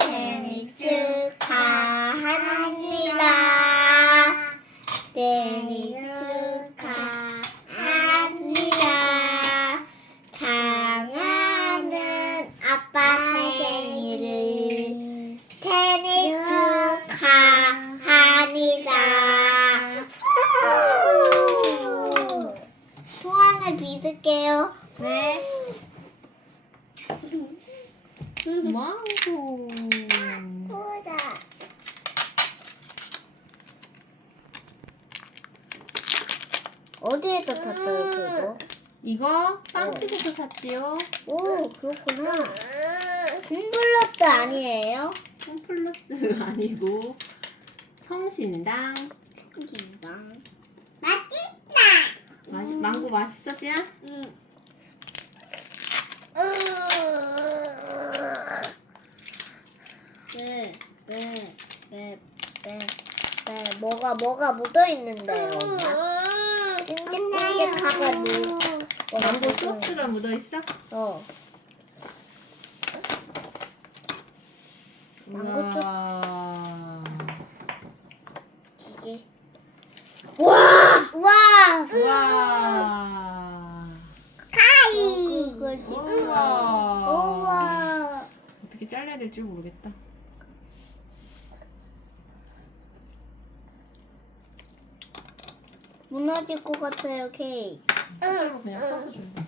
생일 축하합니다. 생일 축하합니다. 강아는 아빠 생일을 생일 축하합니다. 후원을 믿을게요. 네. 와우. 아, 어디에서 샀어요, 음 그거? 이거 빵집에서 어. 샀지요. 오, 그렇구나. 콤플러스 음. 아니에요? 콤플러스 음. 아니고 성신당. 성신당. 맛있다. 마, 음. 망고 맛있었지? 응. 음. 배, 배, 배, 배. 뭐가, 뭐가 묻어있는데요? 찜찜하게 가가지. 남보 소스가 응. 묻어있어? 어. 망고초스 이게 와! 와! 와 카이! 오, 그, 그, 그, 그. 우와! 우와! 어떻게 잘라야 될지 모르겠다 무너질 것 같아요, 케이크. 응, 응.